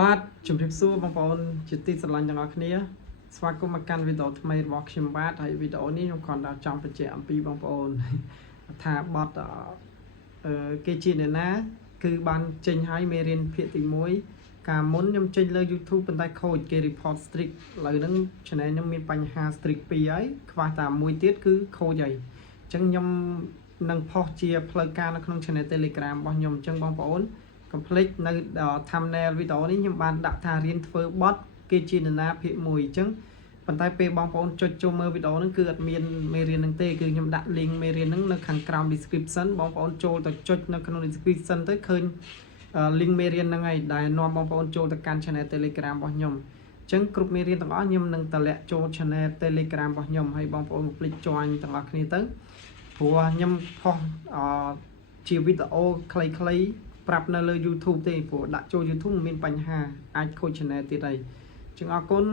បាទជំរាបសួរបងប្អូនជាទីស្រឡាញ់ទាំងអស់គ្នាស្វាគមន៍មកកាន់វីដេអូថ្មីរបស់ខ្ញុំបាទហើយវីដេអូនេះខ្ញុំគ្រាន់តែចង់បញ្ជាក់អំពីបងប្អូនថាបទគេជាអ្នកណាគឺបានចេញឲ្យមេរៀនភាគទី1កាលមុនខ្ញុំចេញលើ YouTube ប៉ុន្តែខូចគេ report strict ឥឡូវហ្នឹង channel ខ្ញុំមានបញ្ហា strict 2ហើយខ្វះតែមួយទៀតគឺខូចហើយអញ្ចឹងខ្ញុំនឹងផុសជាផ្លូវការនៅក្នុង channel Telegram របស់ខ្ញុំអញ្ចឹងបងប្អូនcomplete នៅ thumbnail វីដេអូនេះខ្ញុំបានដាក់ថារៀនធ្វើបទគេជានរណាភាគ1អញ្ចឹងប៉ុន្តែពេលបងប្អូនចុចចូលមើលវីដេអូហ្នឹងគឺអត់មានមេរៀនហ្នឹងទេគឺខ្ញុំដាក់ link មេរៀនហ្នឹងនៅខាងក្រោម description បងប្អូនចូលទៅចុចនៅក្នុង description ទៅឃើញ link មេរៀនហ្នឹងហើយដែលនាំបងប្អូនចូលទៅកាន់ channel Telegram របស់ខ្ញុំអញ្ចឹងគ្រប់មេរៀនទាំងអស់ខ្ញុំនឹងតម្លាក់ចូល channel Telegram របស់ខ្ញុំហើយបងប្អូនកុំភ្លេច join ទាំងអស់គ្នាទៅព្រោះខ្ញុំផុសជាវីដេអូខ្លីៗប្រាប់នៅលើ YouTube ទេព្រោះដាក់ចូល YouTube មានបញ្ហាអាចខូច channel ទៀតហើយអញ្ចឹងអរគុណ